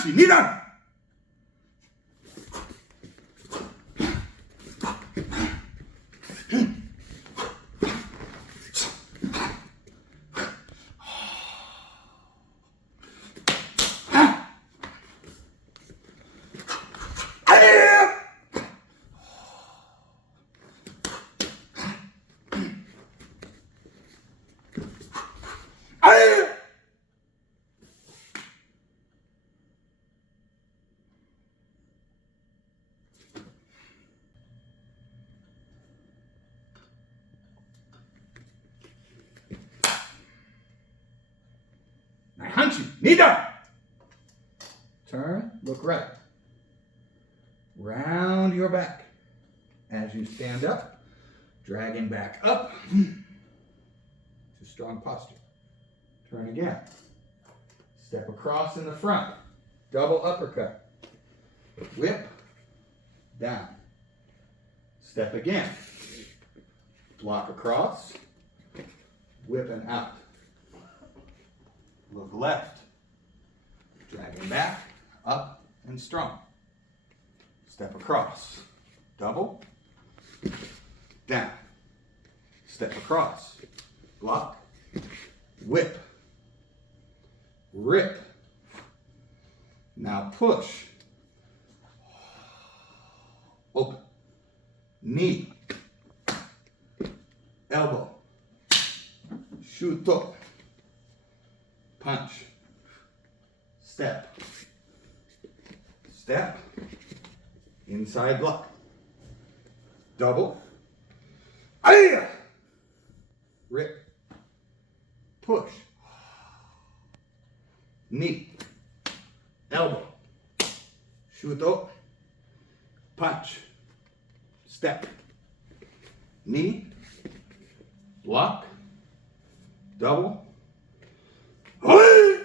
Naihanchi Nidan. Naihanchi Nidan. Turn, look right. Round your back as you stand up, dragging back up to strong posture. Turn again. Step across in the front. Double uppercut. Whip down. Step again. Block across. Whip and out. Look left. Dragging back, up and strong. Step across. Double. Down. Step across. Block. Whip. Rip. Now push. Open. Knee. Elbow. Shuto. Punch. Step. Step. Inside block. Double. Aye! Rip. Push. Knee. Elbow. Shuto. Punch. Step. Knee. Block. Double. Aye!